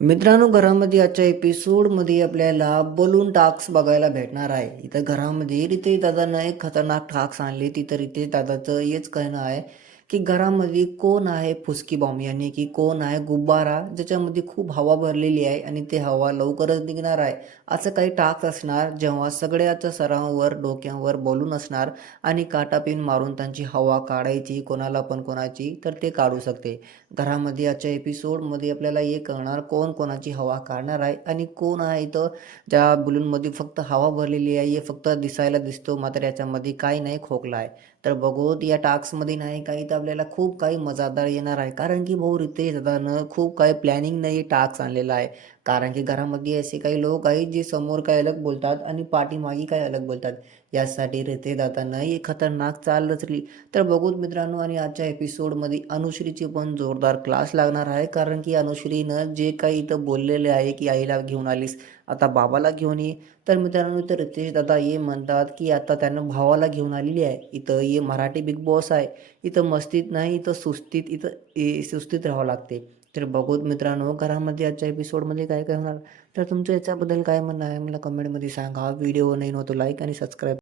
मित्रांनो, घरामध्ये आजच्या एपिसोडमध्ये आपल्याला बलून टास्क बघायला भेटणार आहे. इथं घरामध्ये रितेश दादानं एक खतरनाक टास्क आणली. तिथं रितेश दादाचं हेच कहणं आहे की घरामध्ये कोण आहे फुसकी बॉम्ब, यानी की कोण आहे गुब्बारा ज्याच्यामध्ये खूप हवा भरलेली आहे आणि ते हवा लवकरच निघणार आहे. असं काही टास्क असणार जेव्हा सगळ्याच्या सरांवर डोक्यावर बलून असणार आणि काटा पिन मारून त्यांची हवा काढायची, कोणाला पण कोणाची तर ते काढू शकते. घरामध्ये आजच्या एपिसोडमध्ये आपल्याला हे कळणार कोण कोणाची हवा काढणार आहे आणि कोण आहे इथं ज्या बलूनमध्ये फक्त हवा भरलेली आहे, हे फक्त दिसायला दिसतो मात्र याच्यामध्ये काही नाही, खोकला आहे. तर बघूत या टास्कमध्ये नाही काही तर आपल्याला खूप काही मजादार येणार आहे, कारण की भाऊ रितेश दादानं खूप काही प्लॅनिंग नाही टास्क आणलेला आहे. कारण की घरामध्ये असे काही लोक आहेत जे समोर काही अलग बोलतात आणि पाठीमागे काही अलग बोलतात. यासाठी रितेश दादानं ही खतरनाक चाल रचली. तर बघूत मित्रांनो, आणि आजच्या एपिसोडमध्ये अनुश्रीची पण जोरदार क्लास लागणार आहे, कारण की अनुश्रीनं जे काही इथं बोललेले आहे की आईला घेऊन आलीस आता बाबाला घेऊन ये. तर मित्रांनो, इथं रितेश दादा हे म्हणतात की आता त्यानं भावाला घेऊन आलेली आहे. इथं हे मराठी बिग बॉस आहे, इथं मस्तीत नाही, इथं सुस्तीत, सुस्तीत राहावं लागते. तर बघूत मित्रांनो, घरामध्ये आजच्या एपिसोडमध्ये काय काय होणार. तर तुमचं याच्याबद्दल काय म्हणणं आहे मला कमेंटमध्ये सांगा. व्हिडिओ नाही नव्हतं लाईक आणि सबस्क्राईब